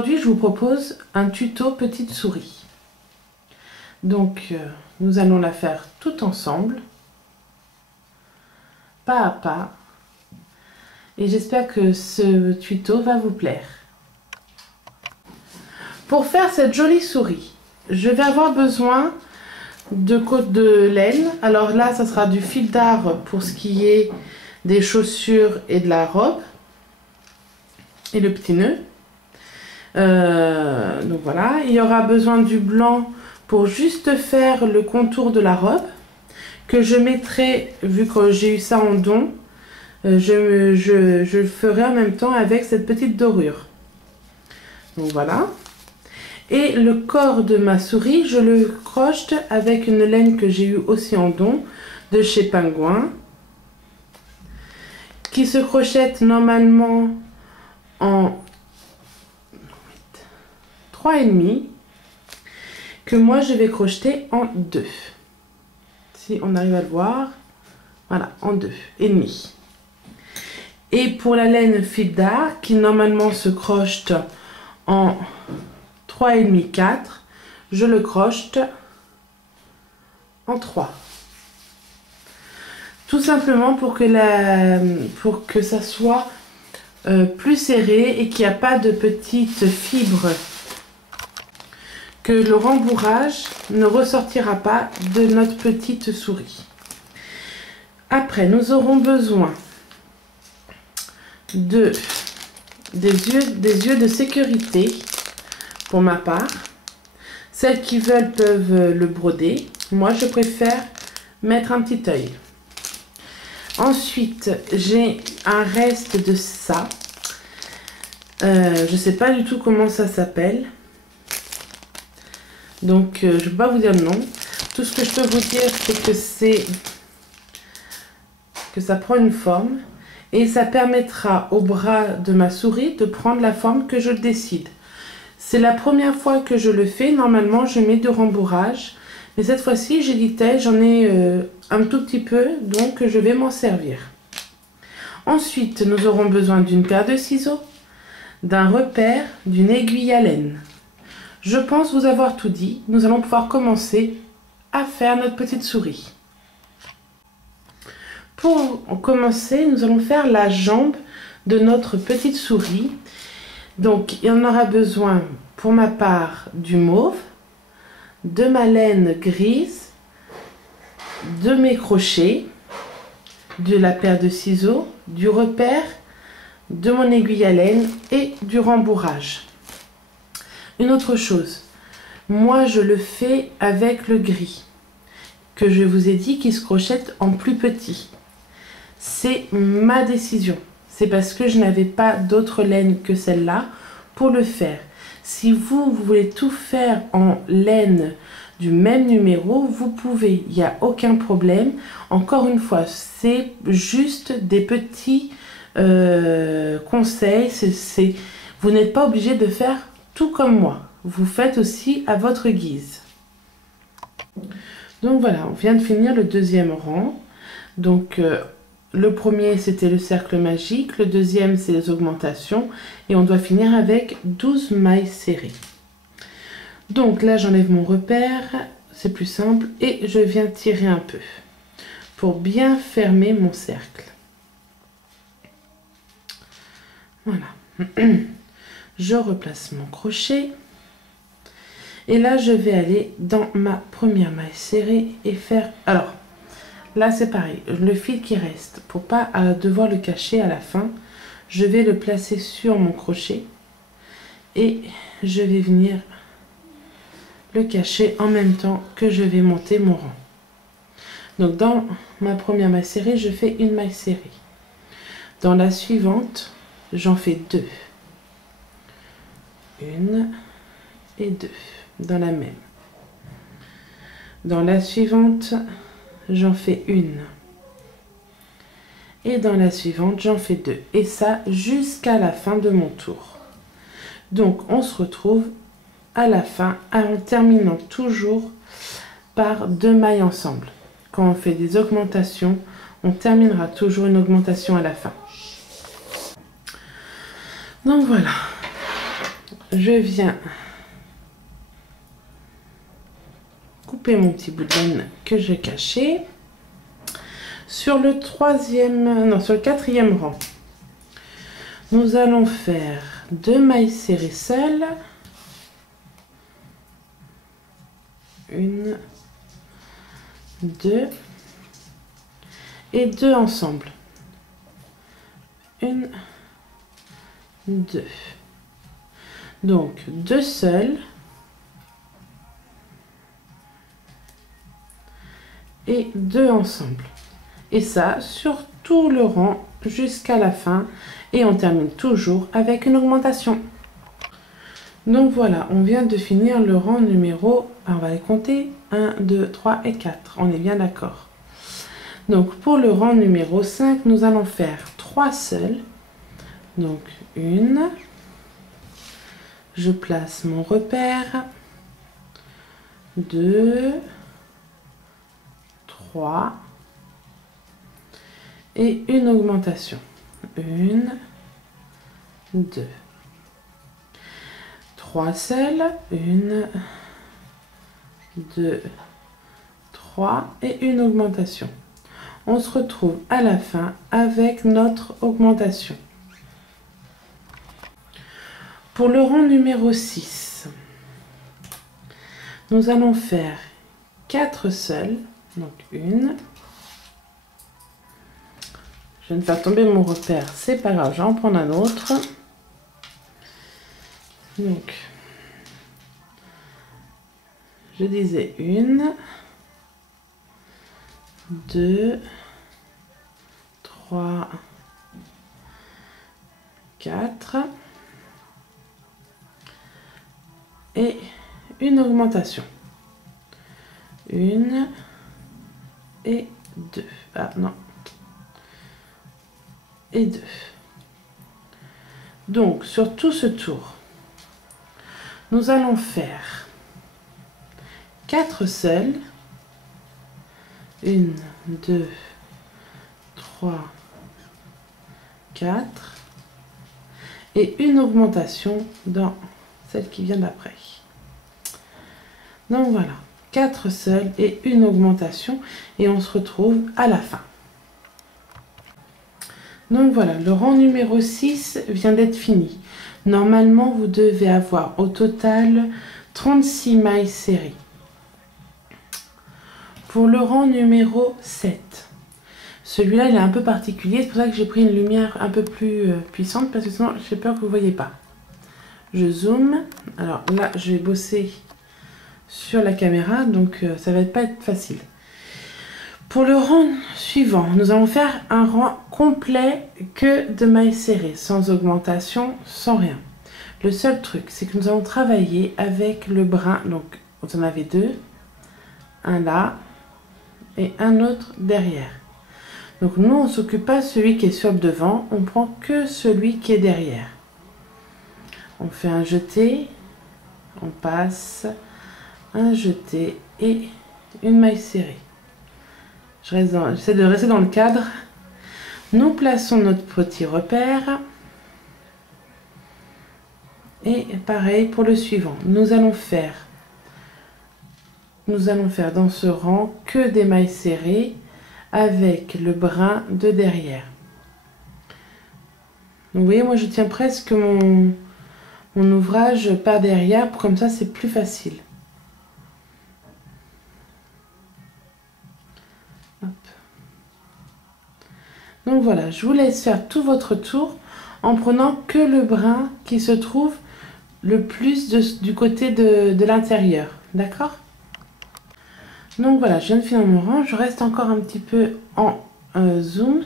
Aujourd'hui, je vous propose un tuto petite souris. Donc, nous allons la faire tout ensemble, pas à pas. Et j'espère que ce tuto va vous plaire. Pour faire cette jolie souris, je vais avoir besoin de côtes de laine. Alors là, ça sera du fil d'art pour ce qui est des chaussures et de la robe. Et le petit nœud. Donc voilà, il y aura besoin du blanc pour juste faire le contour de la robe. Que je mettrai, vu que j'ai eu ça en don, je le ferai en même temps avec cette petite dorure. Donc voilà. Et le corps de ma souris, je le crochete avec une laine que j'ai eu aussi en don de chez Pingouin, qui se crochette normalement en 3,5, que moi je vais crocheter en 2. Si on arrive à le voir, voilà, en 2,5. Et pour la laine fil d'art, qui normalement se crochete en 3,5, 4, je le crochete en 3. Tout simplement pour que ça soit plus serré et qu'il n'y a pas de petites fibres, que le rembourrage ne ressortira pas de notre petite souris. Après, nous aurons besoin des yeux de sécurité. Pour ma part, celles qui veulent peuvent le broder. Moi, je préfère mettre un petit œil. Ensuite, j'ai un reste de ça. Je ne sais pas du tout comment ça s'appelle. Donc, je ne vais pas vous dire le nom. Tout ce que je peux vous dire, c'est que ça prend une forme. Et ça permettra au bras de ma souris de prendre la forme que je décide. C'est la première fois que je le fais. Normalement, je mets du rembourrage. Mais cette fois-ci, j'hésitais. J'en ai un tout petit peu. Donc, je vais m'en servir. Ensuite, nous aurons besoin d'une paire de ciseaux, d'un repère, d'une aiguille à laine. Je pense vous avoir tout dit. Nous allons pouvoir commencer à faire notre petite souris. Pour commencer, nous allons faire la jambe de notre petite souris. Donc, il y en aura besoin, pour ma part, du mauve, de ma laine grise, de mes crochets, de la paire de ciseaux, du repère, de mon aiguille à laine et du rembourrage. Une autre chose, moi je le fais avec le gris, que je vous ai dit qui se crochette en plus petit. C'est ma décision. C'est parce que je n'avais pas d'autre laine que celle-là pour le faire. Si vous voulez tout faire en laine du même numéro, vous pouvez. Il n'y a aucun problème. Encore une fois, c'est juste des petits conseils. Vous n'êtes pas obligé de faire tout comme moi. Vous faites aussi à votre guise. Donc voilà, on vient de finir le deuxième rang. Donc le premier, c'était le cercle magique. Le deuxième, c'est les augmentations. Et on doit finir avec 12 mailles serrées. Donc là, j'enlève mon repère. C'est plus simple. Et je viens tirer un peu pour bien fermer mon cercle. Voilà. Je replace mon crochet. Et là, je vais aller dans ma première maille serrée et faire... Alors, là, c'est pareil. Le fil qui reste, pour pas devoir le cacher à la fin, je vais le placer sur mon crochet. Et je vais venir le cacher en même temps que je vais monter mon rang. Donc, dans ma première maille serrée, je fais une maille serrée. Dans la suivante, j'en fais 2. 1 et 2. Dans la même. Dans la suivante, j'en fais 1. Et dans la suivante, j'en fais 2. Et ça, jusqu'à la fin de mon tour. Donc, on se retrouve à la fin, en terminant toujours par 2 mailles ensemble. Quand on fait des augmentations, on terminera toujours une augmentation à la fin. Donc voilà. je viens couper mon petit bout de laine que j'ai caché. Sur le quatrième rang, nous allons faire 2 mailles serrées seules, 1, 2 et 2 ensemble, 1, 2. Donc 2 seules et 2 ensemble, et ça sur tout le rang jusqu'à la fin, et on termine toujours avec une augmentation. Donc voilà, on vient de finir le rang numéro, on va les compter, 1, 2, 3 et 4, on est bien d'accord. Donc pour le rang numéro 5, nous allons faire 3 seuls, donc 1, je place mon repère, 2, 3 et une augmentation, 1, 2, 3 seuls, 1, 2, 3 et une augmentation. On se retrouve à la fin avec notre augmentation. Pour le rang numéro 6, nous allons faire 4 seuls, donc 1. Je viens de faire tomber mon repère, c'est pas grave, je vais en prendre un autre. Donc, je disais 1, 2, 3, 4 et une augmentation. 1 et 2. Ah non. Et 2. Donc, sur tout ce tour, nous allons faire 4 seuls. 1, 2, 3, 4. Et une augmentation dans celle qui vient d'après. Donc voilà, 4 seuls et une augmentation. Et on se retrouve à la fin. Donc voilà, le rang numéro 6 vient d'être fini. Normalement, vous devez avoir au total 36 mailles serrées. Pour le rang numéro 7, celui-là, il est un peu particulier. C'est pour ça que j'ai pris une lumière un peu plus puissante, parce que sinon, j'ai peur que vous ne voyez pas. Je zoome. Alors là, je vais bosser sur la caméra, donc ça va pas être facile. Pour le rang suivant, nous allons faire un rang complet que de mailles serrées, sans augmentation, sans rien. Le seul truc, c'est que nous allons travailler avec le brin. Donc, vous en avez 2, un là et un autre derrière. Donc, nous, on ne s'occupe pas de celui qui est sur le devant, on prend que celui qui est derrière. On fait un jeté, on passe, un jeté et une maille serrée. J'essaie de rester dans le cadre. Nous plaçons notre petit repère. Et pareil pour le suivant. Nous allons faire dans ce rang que des mailles serrées avec le brin de derrière. Donc, vous voyez, moi je tiens presque mon ouvrage par derrière, comme ça c'est plus facile. Hop. Donc voilà, je vous laisse faire tout votre tour en prenant que le brin qui se trouve le plus du côté de l'intérieur. D'accord? Donc voilà, je viens de finir mon rang. Je reste encore un petit peu en zoom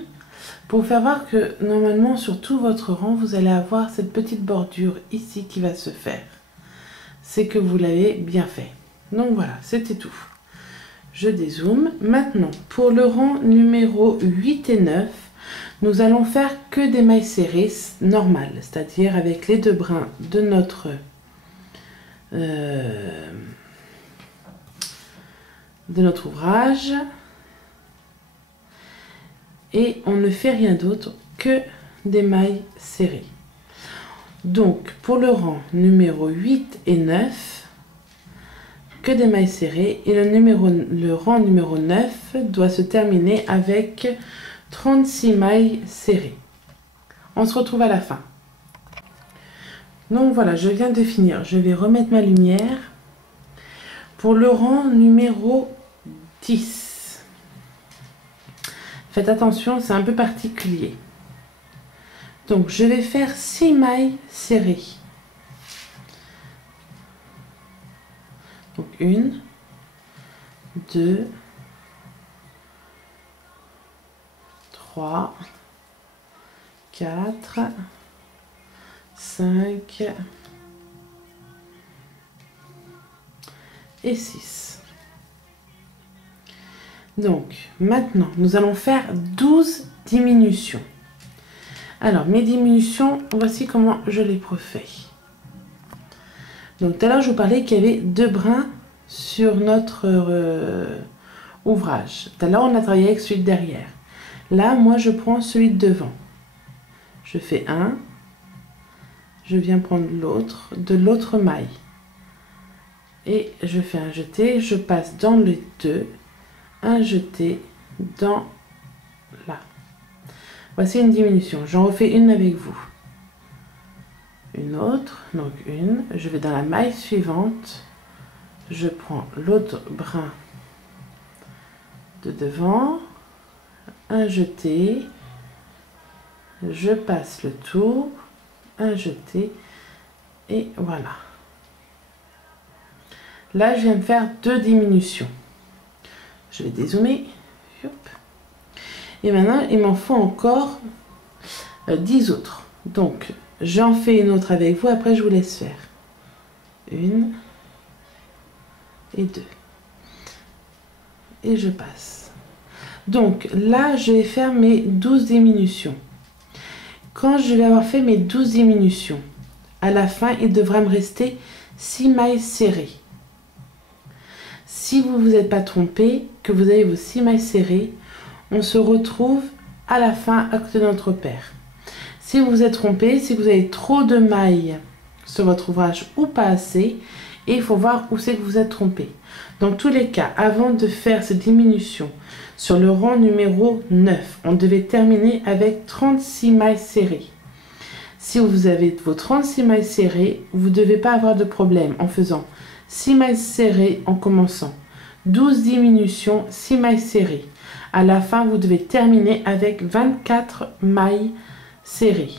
pour vous faire voir que normalement sur tout votre rang, vous allez avoir cette petite bordure ici qui va se faire. C'est que vous l'avez bien fait. Donc voilà, c'était tout. Je dézoome. Maintenant, pour le rang numéro 8 et 9, nous allons faire que des mailles serrées normales, c'est-à-dire avec les 2 brins de notre ouvrage. Et on ne fait rien d'autre que des mailles serrées. Donc pour le rang numéro 8 et 9, que des mailles serrées, et le rang numéro 9 doit se terminer avec 36 mailles serrées. On se retrouve à la fin. Donc voilà, je viens de finir. Je vais remettre ma lumière. Pour le rang numéro 10, faites attention, c'est un peu particulier. Donc je vais faire 6 mailles serrées. Donc 1, 2, 3, 4, 5 et 6. Donc maintenant nous allons faire 12 diminutions. Alors mes diminutions, voici comment je les refais. Donc tout à l'heure je vous parlais qu'il y avait 2 brins sur notre ouvrage. Tout à l'heure on a travaillé avec celui de derrière. Là moi je prends celui de devant. Je fais un. Je viens prendre l'autre de l'autre maille et je fais un jeté, je passe dans les deux, un jeté dans là. Voici une diminution, j'en refais une avec vous, une autre, donc une, je vais dans la maille suivante, je prends l'autre brin de devant, un jeté, je passe le tour, un jeté et voilà. Là je viens de faire 2 diminutions. Je vais dézoomer. Et maintenant il m'en faut encore 10 autres. Donc j'en fais une autre avec vous, après je vous laisse faire. 1 et 2. Et je passe. Donc là je vais faire mes 12 diminutions. Quand je vais avoir fait mes 12 diminutions, à la fin, il devra me rester 6 mailles serrées. Si vous ne vous êtes pas trompé, que vous avez vos 6 mailles serrées, on se retrouve à la fin à côté de notre paire. Si vous vous êtes trompé, si vous avez trop de mailles sur votre ouvrage ou pas assez, et il faut voir où c'est que vous êtes trompé. Dans tous les cas, avant de faire cette diminution, sur le rang numéro 9, on devait terminer avec 36 mailles serrées. Si vous avez vos 36 mailles serrées, vous ne devez pas avoir de problème en faisant 6 mailles serrées en commençant, 12 diminutions, 6 mailles serrées. À la fin, vous devez terminer avec 24 mailles serrées.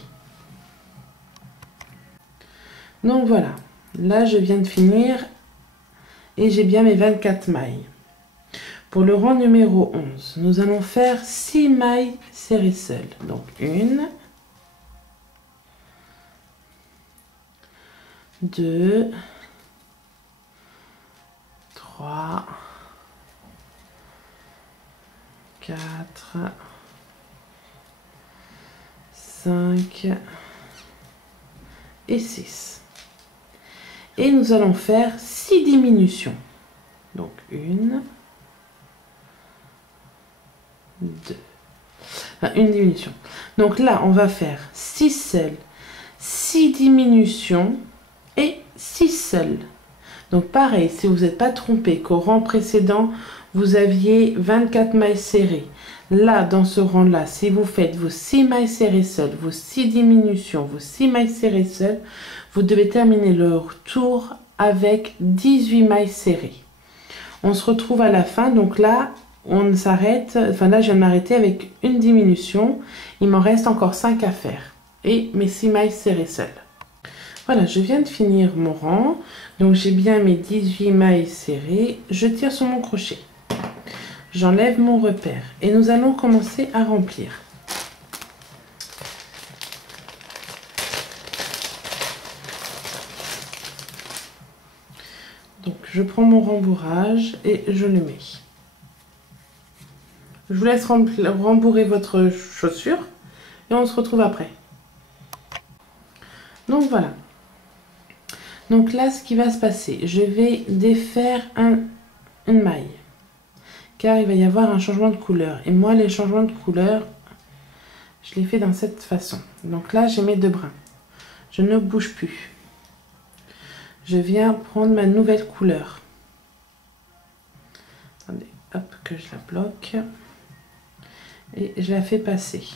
Donc voilà, là je viens de finir et j'ai bien mes 24 mailles. Pour le rang numéro 11, nous allons faire 6 mailles serrées seules. Donc 1, 2, 3, 4, 5 et 6. Et nous allons faire 6 diminutions. Donc 1, 2, enfin, une diminution. Donc là, on va faire 6 seuls, 6 diminutions et 6 seuls. Donc pareil, si vous n'êtes pas trompé qu'au rang précédent, vous aviez 24 mailles serrées. Là, dans ce rang-là, si vous faites vos 6 mailles serrées seules, vos 6 diminutions, vos 6 mailles serrées seules, vous devez terminer le tour avec 18 mailles serrées. On se retrouve à la fin, donc là, on s'arrête, enfin là je viens de m'arrêter avec une diminution, il m'en reste encore 5 à faire et mes 6 mailles serrées seules. Voilà, je viens de finir mon rang, donc j'ai bien mes 18 mailles serrées, je tire sur mon crochet, j'enlève mon repère et nous allons commencer à remplir. Donc je prends mon rembourrage et je le mets. Je vous laisse rembourrer votre chaussure et on se retrouve après. Donc voilà. Donc là, ce qui va se passer, je vais défaire une maille. Car il va y avoir un changement de couleur. Et moi, les changements de couleur, je les fais dans cette façon. Donc là, j'ai mes 2 brins. Je ne bouge plus. Je viens prendre ma nouvelle couleur. Attendez, hop, que je la bloque. Et je la fais passer.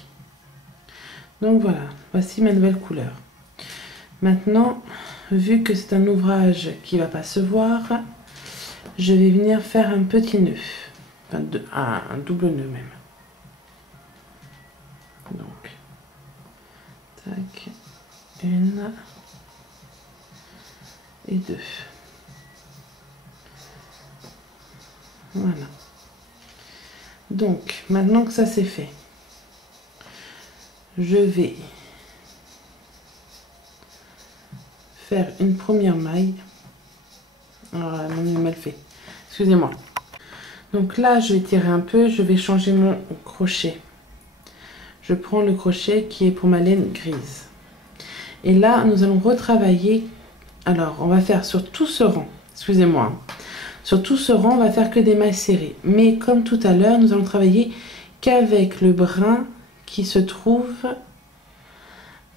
Donc voilà, voici ma nouvelle couleur. Maintenant, vu que c'est un ouvrage qui ne va pas se voir, je vais venir faire un petit nœud. Enfin, un double nœud même. Donc, tac, une et deux. Voilà. Donc, maintenant que ça c'est fait, je vais faire une première maille. Alors, mon est mal fait. Excusez-moi. Donc là, je vais tirer un peu, je vais changer mon crochet. Je prends le crochet qui est pour ma laine grise. Et là, nous allons retravailler. Alors, on va faire sur tout ce rang. Excusez-moi. Sur tout ce rang, on va faire que des mailles serrées. Mais comme tout à l'heure, nous allons travailler qu'avec le brin qui se trouve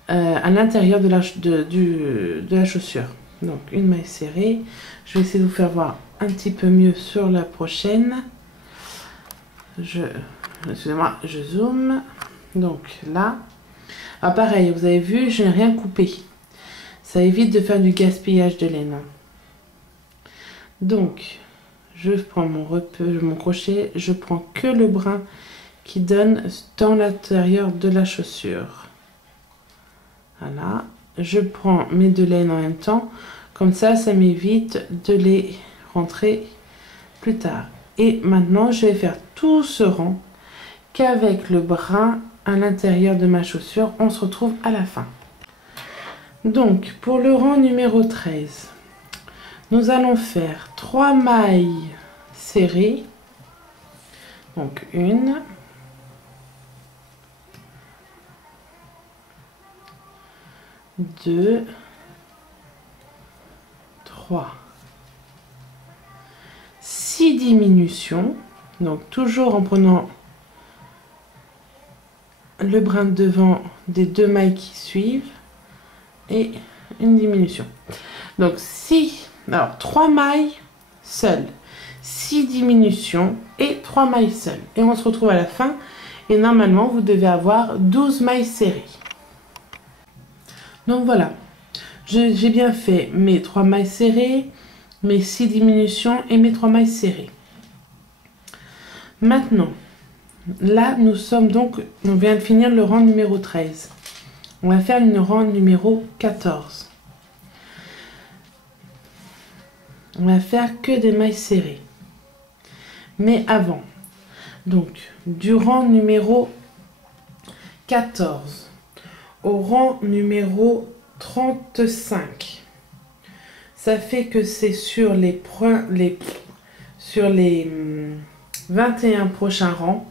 à l'intérieur de la chaussure. Donc, une maille serrée. Je vais essayer de vous faire voir un petit peu mieux sur la prochaine. Excusez-moi, je zoome. Donc là, pareil, vous avez vu, je n'ai rien coupé. Ça évite de faire du gaspillage de laine. Donc, je prends mon crochet, je prends que le brin qui donne dans l'intérieur de la chaussure. Voilà, je prends mes deux laines en même temps, comme ça m'évite de les rentrer plus tard. Et maintenant, je vais faire tout ce rang qu'avec le brin à l'intérieur de ma chaussure. On se retrouve à la fin. Donc, pour le rang numéro 13, nous allons faire 3 mailles serrées. Donc, 1, 2, 3. 6 diminutions. Donc, toujours en prenant le brin de devant des 2 mailles qui suivent et une diminution. Donc 3 mailles seules, 6 diminutions et 3 mailles seules. Et on se retrouve à la fin et normalement vous devez avoir 12 mailles serrées. Donc voilà, j'ai bien fait mes 3 mailles serrées, mes 6 diminutions et mes 3 mailles serrées. Maintenant, là, nous sommes donc, on vient de finir le rang numéro 13. On va faire le rang numéro 14. On va faire que des mailles serrées. Mais avant, donc, du rang numéro 14 au rang numéro 35, ça fait que c'est sur les 21 prochains rangs,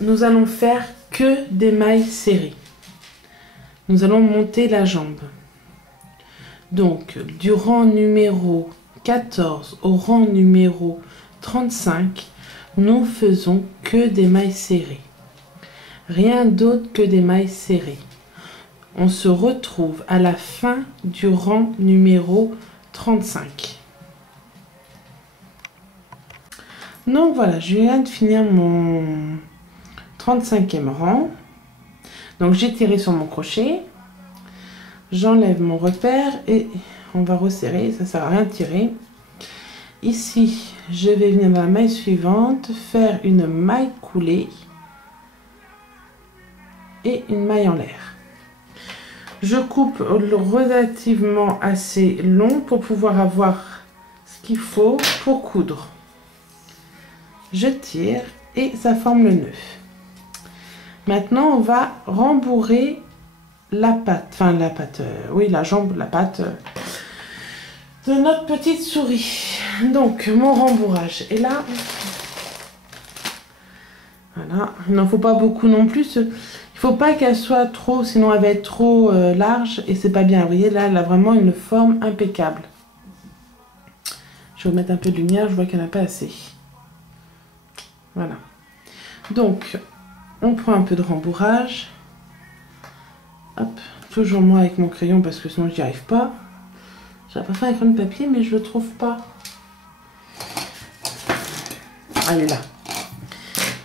nous allons faire que des mailles serrées. Nous allons monter la jambe. Donc, du rang numéro 14 au rang numéro 35, nous faisons que des mailles serrées. Rien d'autre que des mailles serrées. On se retrouve à la fin du rang numéro 35. Donc voilà, je viens de finir mon 35e rang. Donc j'ai tiré sur mon crochet. J'enlève mon repère et on va resserrer. Ça ne sert à rien de tirer. Ici, je vais venir dans la maille suivante, faire une maille coulée et une maille en l'air. Je coupe relativement assez long pour pouvoir avoir ce qu'il faut pour coudre. Je tire et ça forme le nœud. Maintenant, on va rembourrer la patte, la jambe, la patte de notre petite souris. Donc, mon rembourrage est là. Voilà, il n'en faut pas beaucoup non plus. Il ne faut pas qu'elle soit trop, sinon elle va être trop large et c'est pas bien. Vous voyez, là, elle a vraiment une forme impeccable. Je vais vous mettre un peu de lumière, je vois qu'il n'y en a pas assez. Voilà. Donc, on prend un peu de rembourrage. Hop, toujours moi avec mon crayon parce que sinon j'y arrive pas. J'aurais pas fait un crayon de papier mais je le trouve pas. Elle est là.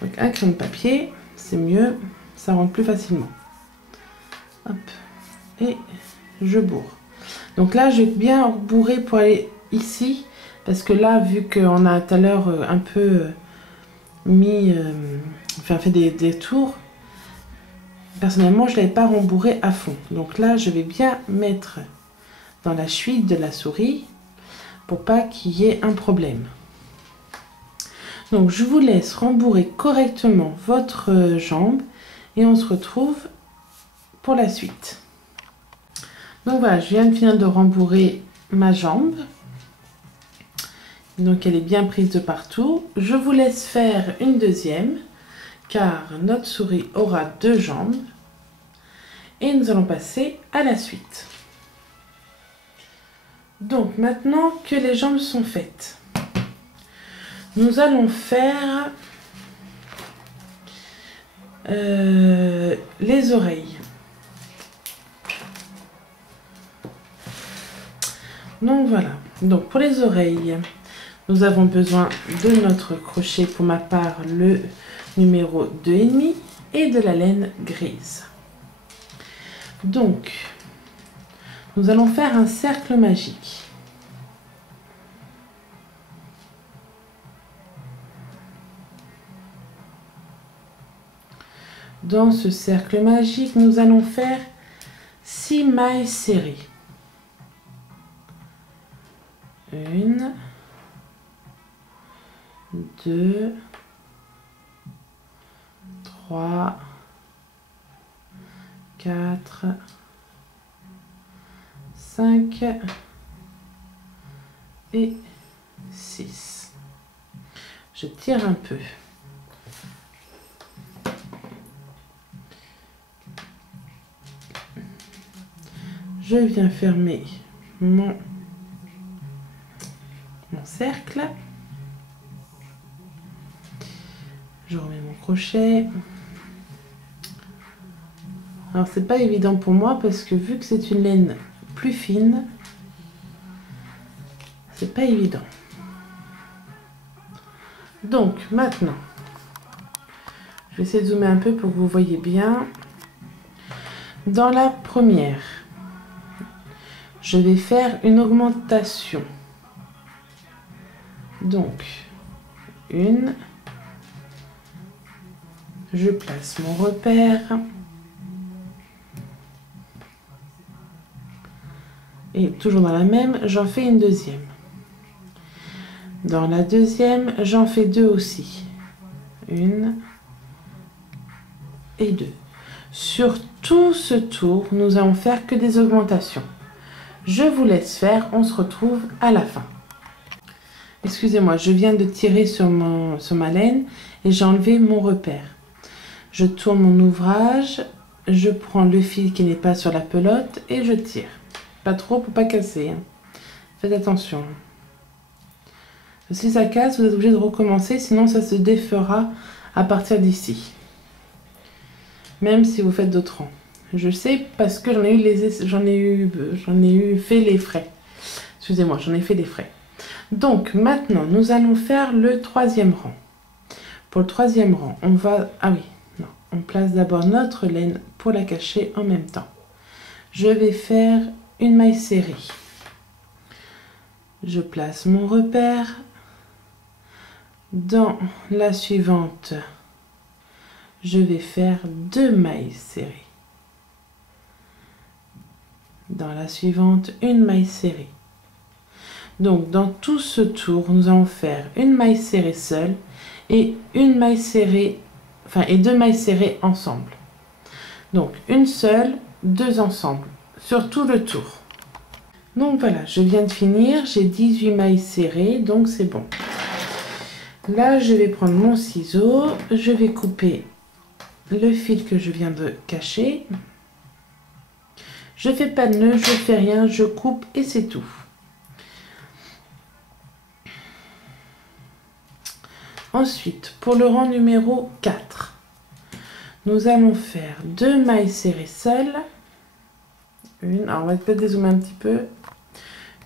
Donc un crayon de papier, c'est mieux, ça rentre plus facilement. Hop. Et je bourre. Donc là, je vais bien bourrer pour aller ici. Parce que là, vu qu'on a tout à l'heure un peu mis... enfin, fait des tours. Personnellement, je ne l'avais pas rembourré à fond. Donc là, je vais bien mettre dans la suite de la souris. Pour pas qu'il y ait un problème. Donc, je vous laisse rembourrer correctement votre jambe. Et on se retrouve pour la suite. Donc voilà, je viens de finir de rembourrer ma jambe. Donc elle est bien prise de partout. Je vous laisse faire une deuxième, car notre souris aura 2 jambes. Et nous allons passer à la suite. Donc maintenant que les jambes sont faites, nous allons faire les oreilles. Donc voilà, donc pour les oreilles, nous avons besoin de notre crochet, pour ma part le numéro 2,5 et de la laine grise. Donc, nous allons faire un cercle magique. Dans ce cercle magique, nous allons faire 6 mailles serrées. 1, 2, 3, 4, 5 et 6. Je tire un peu. Je viens fermer mon cercle. Je remets mon crochet. Alors c'est pas évident pour moi parce que vu que c'est une laine plus fine, c'est pas évident. Donc maintenant, je vais essayer de zoomer un peu pour que vous voyez bien. Dans la première, je vais faire une augmentation. Donc, je place mon repère. Et toujours dans la même, j'en fais une deuxième. Dans la deuxième, j'en fais 2 aussi. 1 et 2. Sur tout ce tour, nous allons faire que des augmentations. Je vous laisse faire, on se retrouve à la fin. Excusez-moi, je viens de tirer sur ma laine et j'ai enlevé mon repère. Je tourne mon ouvrage, je prends le fil qui n'est pas sur la pelote et je tire. Pas trop pour pas casser. Hein. Faites attention. Si ça casse, vous êtes obligé de recommencer, sinon ça se défera à partir d'ici. Même si vous faites d'autres rangs. Je sais parce que j'en ai eu fait les frais. Excusez-moi, j'en ai fait des frais. Donc maintenant, nous allons faire le 3e rang. Pour le 3e rang, on va... Ah oui, non. On place d'abord notre laine pour la cacher en même temps. Je vais faire une maille serrée. Je place mon repère. Dans la suivante, je vais faire 2 mailles serrées. Dans la suivante, une maille serrée. Donc, dans tout ce tour, nous allons faire une maille serrée seule et une maille serrée, et 2 mailles serrées ensemble. Donc, une seule, 2 ensemble, sur tout le tour. Donc voilà, je viens de finir, j'ai 18 mailles serrées, donc c'est bon. Là, je vais prendre mon ciseau, je vais couper le fil que je viens de cacher. Je fais pas de nœud, je fais rien, je coupe et c'est tout. Ensuite, pour le rang numéro 4, nous allons faire 2 mailles serrées seules une. Alors, on va peut-être dézoomer un petit peu.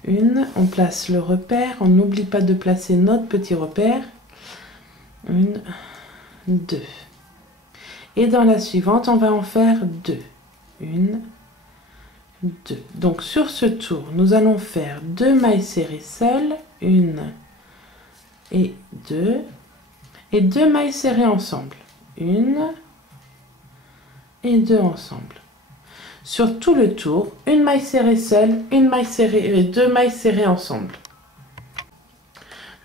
Une, on place le repère. On n'oublie pas de placer notre petit repère. Une, deux. Et dans la suivante, on va en faire deux. Une, deux. Donc, sur ce tour, nous allons faire 2 mailles serrées seules. Une et 2. Et 2 mailles serrées ensemble. Une et 2 ensemble. Sur tout le tour, une maille serrée seule, une maille serrée et 2 mailles serrées ensemble.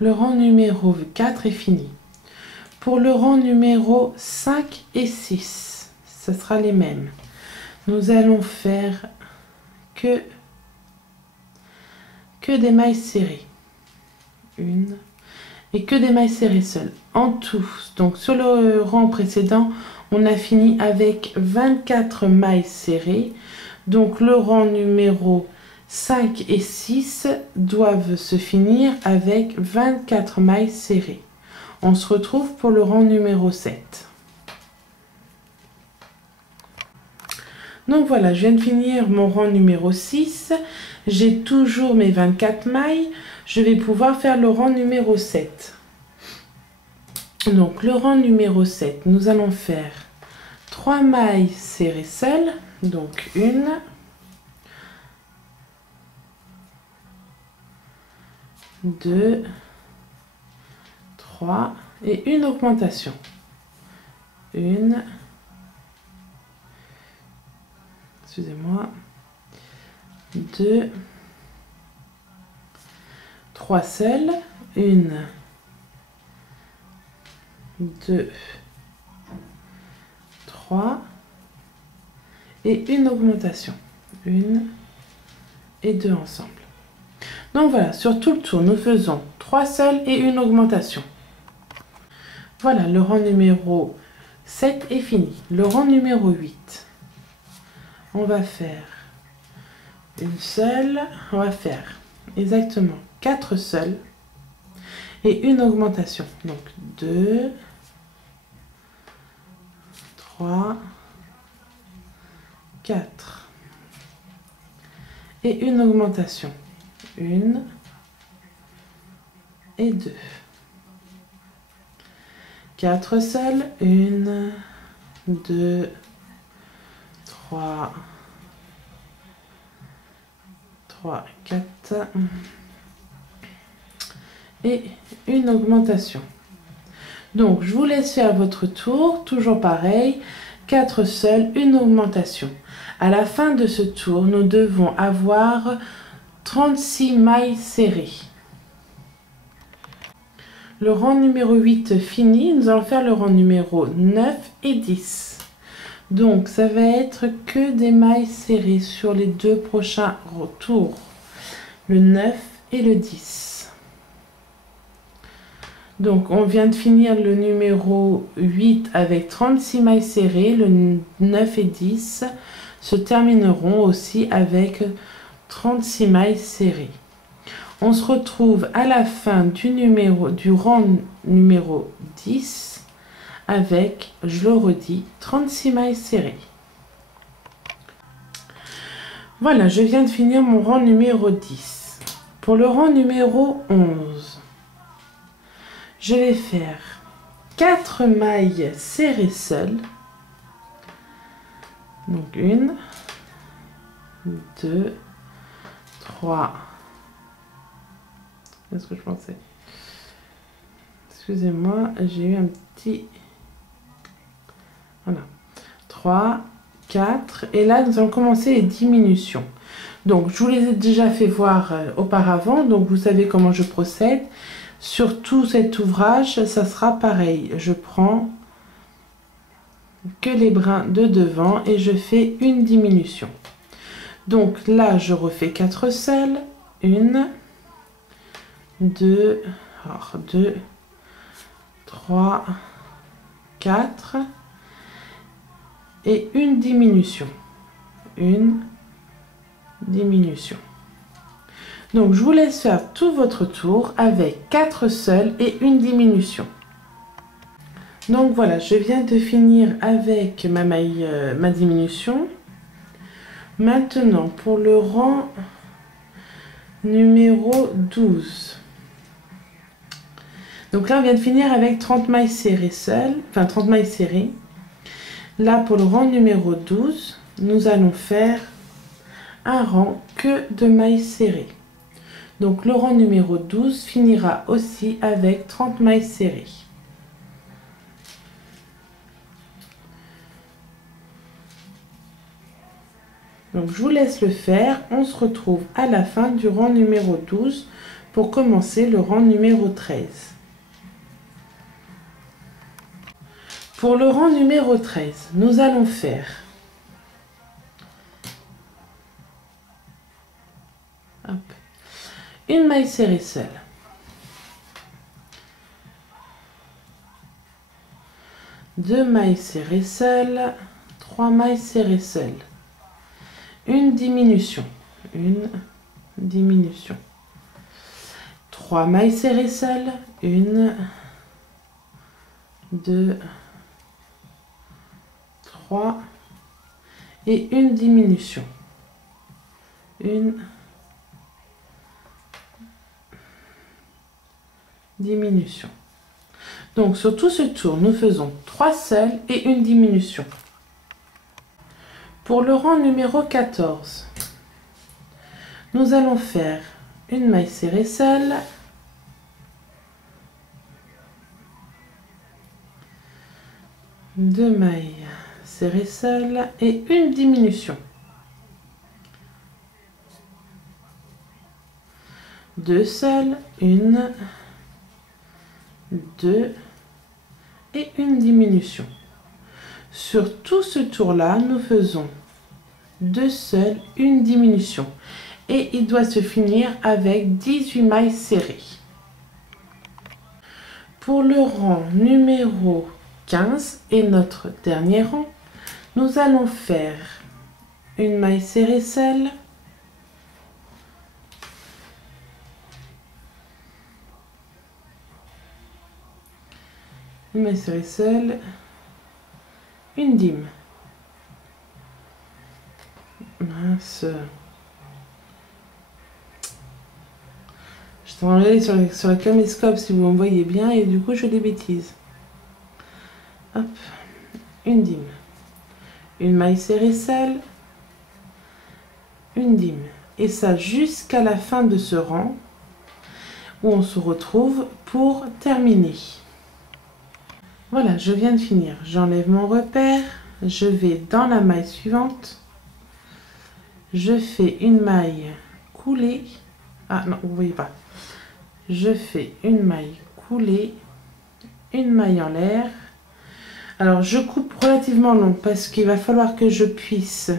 Le rang numéro 4 est fini. Pour le rang numéro 5 et 6, ce sera les mêmes. Nous allons faire que des mailles serrées. Une et que des mailles serrées seules. En tout, donc sur le rang précédent, on a fini avec 24 mailles serrées. Donc le rang numéro 5 et 6 doivent se finir avec 24 mailles serrées. On se retrouve pour le rang numéro 7. Donc voilà, je viens de finir mon rang numéro 6. J'ai toujours mes 24 mailles. Je vais pouvoir faire le rang numéro 7. Donc le rang numéro 7, nous allons faire 3 mailles serrées seules. Donc une, deux, 3 et une augmentation. Une, excusez-moi, 2, 3 seules, une, 2, 3 et une augmentation. Une et 2 ensemble. Donc voilà, sur tout le tour, nous faisons 3 seules et une augmentation. Voilà, le rang numéro 7 est fini. Le rang numéro 8. On va faire une seule. On va faire exactement 4 seules et une augmentation. Donc 2, 3, 4. Et une augmentation. Une et 2. 4 seules, 1, 2, 3, 4 et une augmentation. Donc je vous laisse faire votre tour, toujours pareil, 4 seules, une augmentation. À la fin de ce tour, nous devons avoir 36 mailles serrées. Le rang numéro 8 fini, nous allons faire le rang numéro 9 et 10. Donc ça va être que des mailles serrées sur les 2 prochains tours, le 9 et le 10. Donc on vient de finir le numéro 8 avec 36 mailles serrées, le 9 et 10 se termineront aussi avec 36 mailles serrées. On se retrouve à la fin du rang numéro 10 avec, je le redis, 36 mailles serrées. Voilà, je viens de finir mon rang numéro 10. Pour le rang numéro 11, je vais faire 4 mailles serrées seules. Donc 1, 2, 3. C'est ce que je pensais. Excusez-moi, j'ai eu un petit... Voilà. 3, 4. Et là, nous allons commencer les diminutions. Donc, je vous les ai déjà fait voir auparavant. Donc, vous savez comment je procède. Sur tout cet ouvrage, ça sera pareil. Je prends que les brins de devant et je fais une diminution. Donc, là, je refais 4 seules. 1... 2, 3, 4 et une diminution. Une diminution. Donc je vous laisse faire tout votre tour avec 4 seules et une diminution. Donc voilà, je viens de finir avec ma diminution. Maintenant, pour le rang numéro 12. Donc là, on vient de finir avec 30 mailles serrées seules, enfin 30 mailles serrées. Là, pour le rang numéro 12, nous allons faire un rang que de mailles serrées. Donc le rang numéro 12 finira aussi avec 30 mailles serrées. Donc je vous laisse le faire. On se retrouve à la fin du rang numéro 12 pour commencer le rang numéro 13. Pour le rang numéro 13, nous allons faire une maille serrée seule, deux mailles serrées seules, trois mailles serrées seules, une diminution, trois mailles serrées seules, une, deux, trois et une diminution, une diminution. Donc sur tout ce tour, nous faisons 3 seuls et une diminution. Pour le rang numéro 14, nous allons faire une maille serrée seule, deux mailles serrées seules et une diminution. Deux seuls, une, deux et une diminution. Sur tout ce tour-là, nous faisons deux seuls, une diminution. Et il doit se finir avec 18 mailles serrées. Pour le rang numéro 15 et notre dernier rang, nous allons faire une maille serrée seule, une maille serrée seule, une dîme. Mince. Je t'en regarder sur le caméscope si vous me voyez bien et du coup je des bêtises. Hop, une dîme, une maille serrée seule, une dîme. Et ça jusqu'à la fin de ce rang où on se retrouve pour terminer. Voilà, je viens de finir. J'enlève mon repère, je vais dans la maille suivante, je fais une maille coulée. Ah non, vous voyez pas. Je fais une maille coulée, une maille en l'air. Alors je coupe relativement long parce qu'il va falloir que je puisse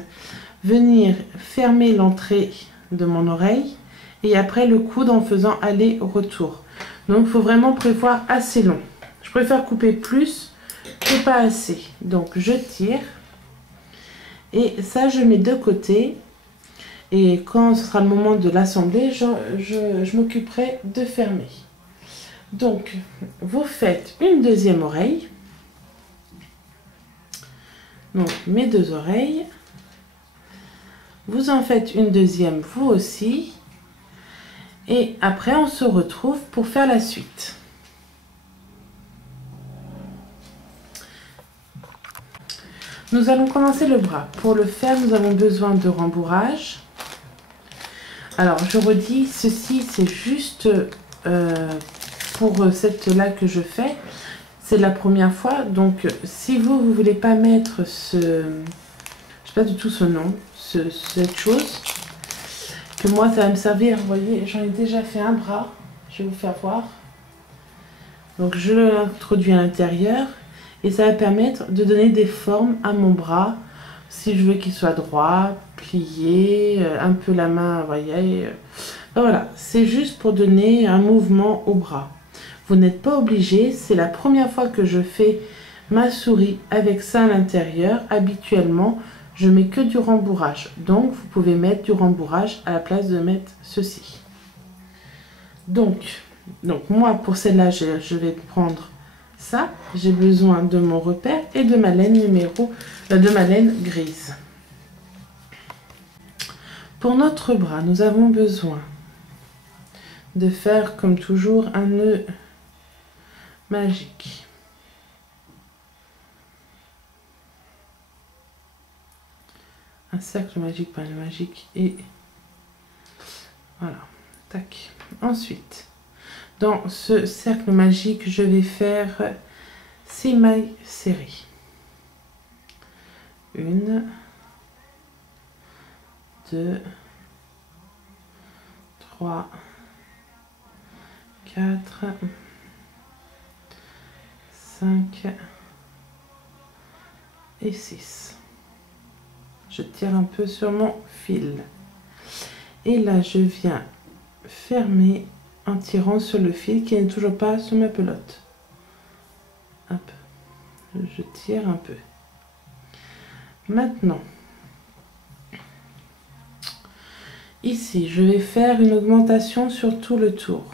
venir fermer l'entrée de mon oreille et après le coudre en faisant aller-retour. Donc il faut vraiment prévoir assez long. Je préfère couper plus que pas assez. Donc je tire et ça je mets de côté. Et quand ce sera le moment de l'assembler, je m'occuperai de fermer. Donc, vous faites une deuxième oreille. Donc, mes deux oreilles. Vous en faites une deuxième, vous aussi. Et après, on se retrouve pour faire la suite. Nous allons commencer le bras. Pour le faire, nous avons besoin de rembourrage. Alors, je redis, ceci, c'est juste pour cette là que je fais. C'est la première fois. Donc, si vous ne voulez pas mettre ce... Je ne sais pas du tout ce nom, cette chose, que moi, ça va me servir. Vous voyez, j'en ai déjà fait un bras. Je vais vous faire voir. Donc, je l'introduis à l'intérieur. Et ça va permettre de donner des formes à mon bras. Si je veux qu'il soit droit, plié, un peu la main, vous voyez. Voilà, c'est juste pour donner un mouvement au bras. Vous n'êtes pas obligé, c'est la première fois que je fais ma souris avec ça à l'intérieur. Habituellement, je mets que du rembourrage. Donc, vous pouvez mettre du rembourrage à la place de mettre ceci. Donc moi, pour celle-là, je vais prendre ça. J'ai besoin de mon repère et de ma laine de ma laine grise. Pour notre bras, nous avons besoin de faire comme toujours un nœud magique. Un cercle magique, pas un nœud magique, et voilà, tac. Ensuite, dans ce cercle magique, je vais faire 6 mailles serrées. 1, 2, 3, 4, 5 et 6. Je tire un peu sur mon fil. Et là, je viens fermer en tirant sur le fil qui n'est toujours pas sur ma pelote. Hop. Je tire un peu. Maintenant, ici, je vais faire une augmentation sur tout le tour.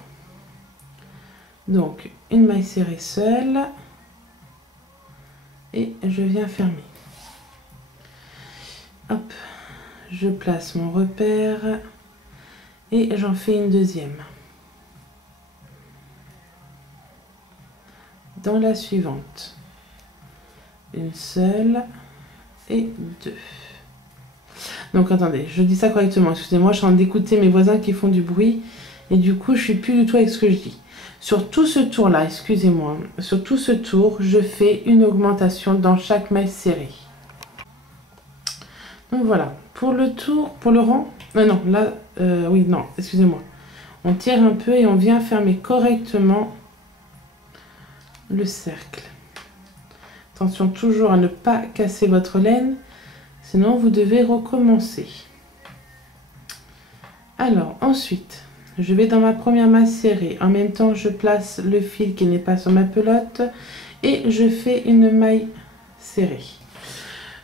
Donc, une maille serrée seule. Et je viens fermer. Hop, je place mon repère et j'en fais une deuxième. Dans la suivante, une seule et 2. Donc attendez, je dis ça correctement, excusez-moi, je suis en train d'écouter mes voisins qui font du bruit et du coup je suis plus du tout avec ce que je dis. Sur tout ce tour là, excusez-moi, sur tout ce tour, je fais une augmentation dans chaque maille serrée. Donc voilà, pour le tour, pour le rang, non, là, oui, non, excusez-moi. On tire un peu et on vient fermer correctement le cercle. Attention toujours à ne pas casser votre laine, sinon vous devez recommencer. Alors, ensuite, je vais dans ma première maille serrée. En même temps, je place le fil qui n'est pas sur ma pelote et je fais une maille serrée.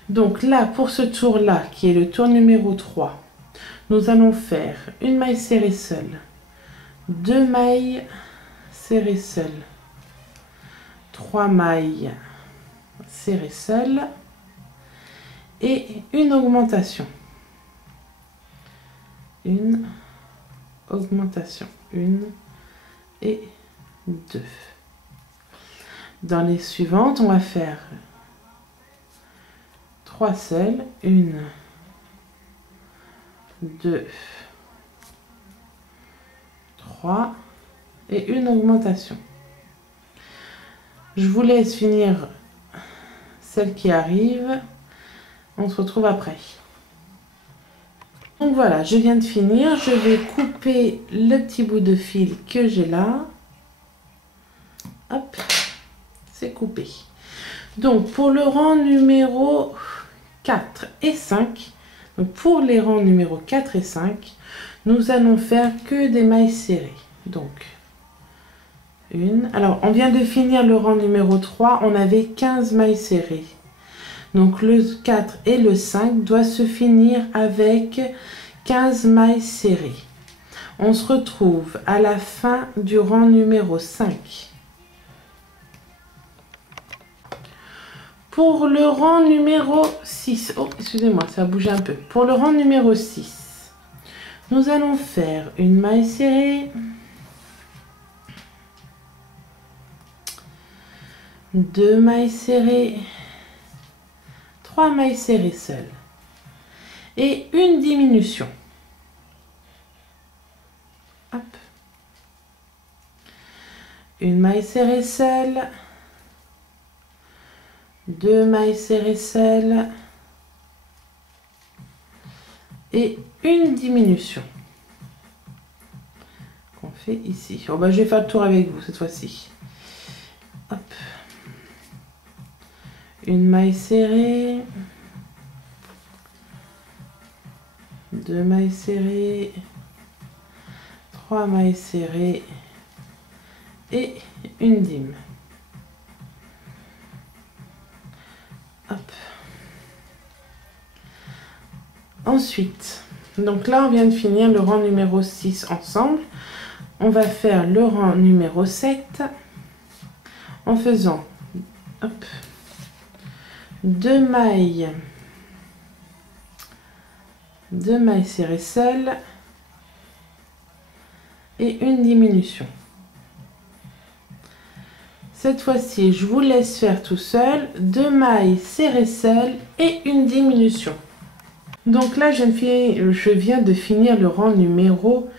Donc là, pour ce tour-là, qui est le tour numéro 3, nous allons faire une maille serrée seule, 2 mailles serrées seules, 3 mailles serrées seules et une augmentation. Une augmentation, 1 et 2. Dans les suivantes, on va faire 3 seules, 1, 2, 3 et une augmentation. Je vous laisse finir celle qui arrive. On se retrouve après. Donc voilà, je viens de finir. Je vais couper le petit bout de fil que j'ai là. Hop, c'est coupé. Donc pour le rang numéro 4 et 5, donc pour les rangs numéro 4 et 5, nous allons faire que des mailles serrées. Donc, alors on vient de finir le rang numéro 3, on avait 15 mailles serrées. Donc le 4 et le 5 doivent se finir avec 15 mailles serrées. On se retrouve à la fin du rang numéro 5. Pour le rang numéro 6, oh excusez-moi, ça a bougé un peu. Pour le rang numéro 6, nous allons faire une maille serrée, 2 mailles serrées, 3 mailles serrées seules et une diminution. Hop. Une maille serrée seule, 2 mailles serrées seules et une diminution qu'on fait ici. Oh bah, je vais faire le tour avec vous cette fois-ci. Hop. Une maille serrée, 2 mailles serrées, 3 mailles serrées et une dîme. Hop. Ensuite, donc là on vient de finir le rang numéro 6 ensemble. On va faire le rang numéro 7 en faisant hop, 2 mailles 2 mailles serrées seules et une diminution. Cette fois-ci, je vous laisse faire tout seul, 2 mailles serrées seules et une diminution. Donc là, je viens de finir le rang numéro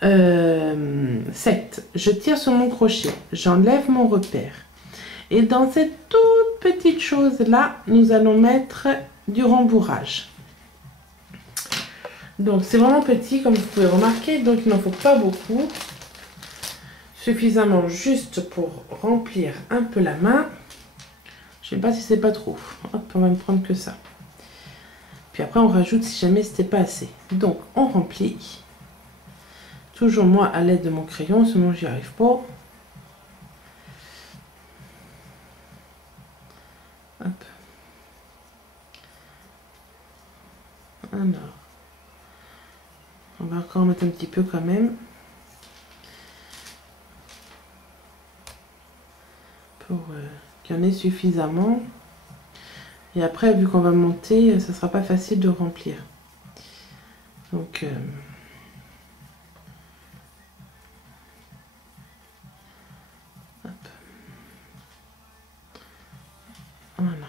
7. Je tire sur mon crochet, j'enlève mon repère. Et dans cette toute petite chose là, nous allons mettre du rembourrage. Donc c'est vraiment petit comme vous pouvez remarquer, donc il n'en faut pas beaucoup. Suffisamment juste pour remplir un peu la main. Je sais pas si c'est pas trop. Hop, on va me prendre que ça. Puis après on rajoute si jamais c'était pas assez. Donc on remplit. Toujours moi à l'aide de mon crayon, sinon j'y arrive pas. Hop. Alors. On va encore mettre un petit peu quand même. Pour qu'il y en ait suffisamment. Et après, vu qu'on va monter, ça sera pas facile de remplir. Donc... hop. Voilà.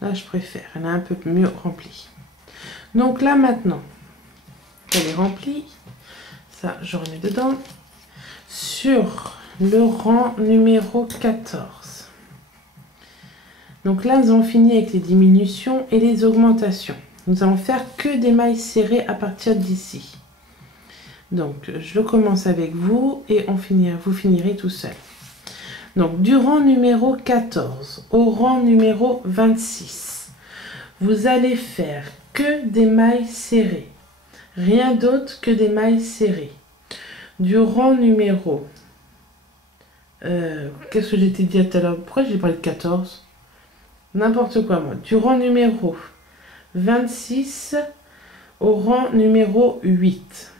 Là, je préfère. Elle est un peu mieux remplie. Donc là, maintenant, elle est remplie. Ça, je remets dedans. Sur le rang numéro 14. Donc là, nous avons fini avec les diminutions et les augmentations. Nous allons faire que des mailles serrées à partir d'ici. Donc, je commence avec vous et vous finirez tout seul. Donc, du rang numéro 14 au rang numéro 26, vous allez faire que des mailles serrées. Rien d'autre que des mailles serrées. Du rang numéro... qu'est-ce que j'étais dit tout à l'heure? Pourquoi j'ai parlé de 14? N'importe quoi, moi. Du rang numéro 26 au rang numéro 8.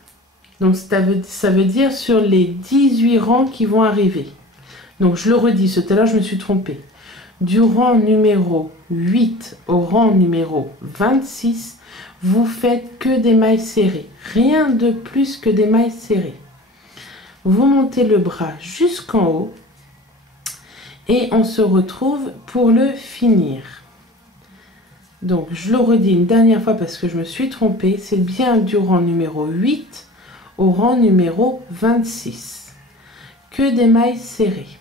Donc, ça veut dire sur les 18 rangs qui vont arriver. Donc, je le redis, tout à l'heure, je me suis trompée. Du rang numéro 8 au rang numéro 26, vous faites que des mailles serrées. Rien de plus que des mailles serrées. Vous montez le bras jusqu'en haut et on se retrouve pour le finir. Donc, je le redis une dernière fois parce que je me suis trompée. C'est bien du rang numéro 8 au rang numéro 26. Que des mailles serrées.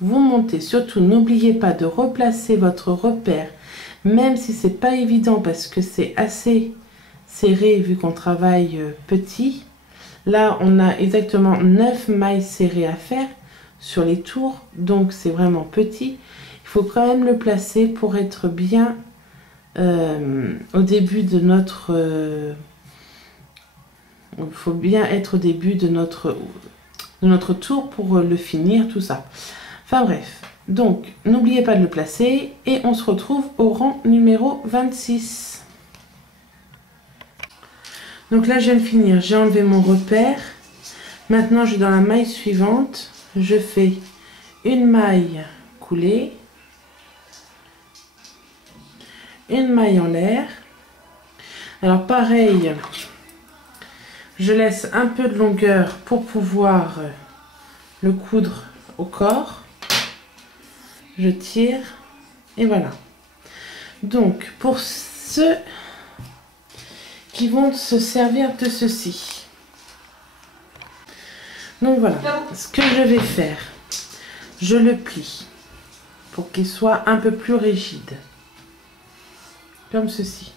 Vous montez, surtout n'oubliez pas de replacer votre repère, même si c'est pas évident parce que c'est assez serré vu qu'on travaille petit. Là, on a exactement 9 mailles serrées à faire sur les tours, donc c'est vraiment petit. Il faut quand même le placer pour être bien au début de notre... il faut bien être au début de notre tour pour le finir, tout ça. Enfin bref, donc n'oubliez pas de le placer et on se retrouve au rang numéro 26. Donc là, je viens de finir, j'ai enlevé mon repère. Maintenant, je vais dans la maille suivante. Je fais une maille coulée, une maille en l'air. Alors pareil, je laisse un peu de longueur pour pouvoir le coudre au corps. Je tire et voilà. Donc pour ceux qui vont se servir de ceci. Donc voilà, ce que je vais faire, je le plie pour qu'il soit un peu plus rigide. Comme ceci.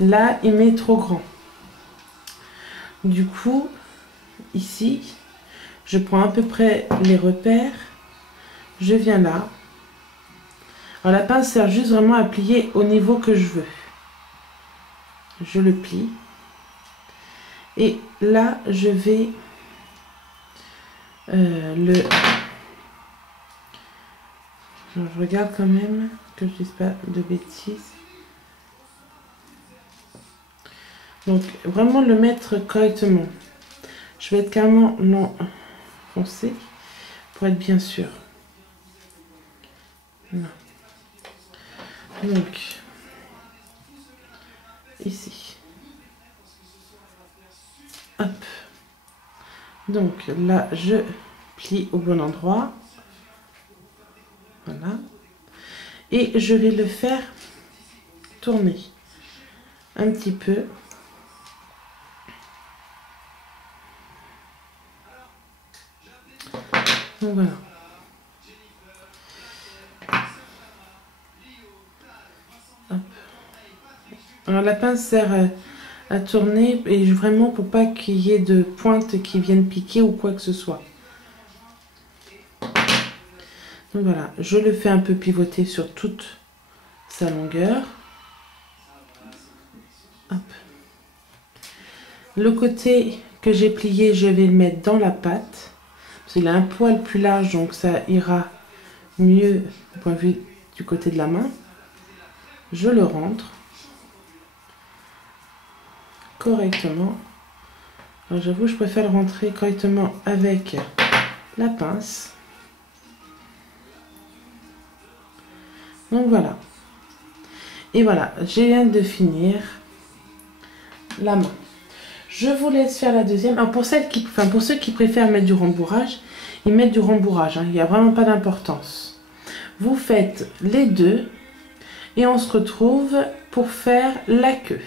Là, il m'est trop grand. Du coup, ici, je prends à peu près les repères. Je viens là. Alors la pince sert juste vraiment à plier au niveau que je veux. Je le plie. Et là, je vais je regarde quand même que je ne dise pas de bêtises. Donc, vraiment le mettre correctement. Je vais être carrément non foncé pour être bien sûr. Non. Donc, ici. Hop. Donc là, je plie au bon endroit. Voilà. Et je vais le faire tourner un petit peu. Donc voilà. Hop. Alors la pince sert à tourner et vraiment pour pas qu'il y ait de pointes qui viennent piquer ou quoi que ce soit. Donc voilà, je le fais un peu pivoter sur toute sa longueur. Hop. Le côté que j'ai plié, je vais le mettre dans la pâte. Parce qu'il a un poil plus large, donc ça ira mieux au point de vue du côté de la main. Je le rentre correctement. Alors j'avoue, je préfère le rentrer correctement avec la pince. Donc voilà. Et voilà, je viens de finir la main. Je vous laisse faire la deuxième. Alors pour ceux qui préfèrent mettre du rembourrage, ils mettent du rembourrage. Il n'y a vraiment pas d'importance. Vous faites les deux et on se retrouve pour faire la queue.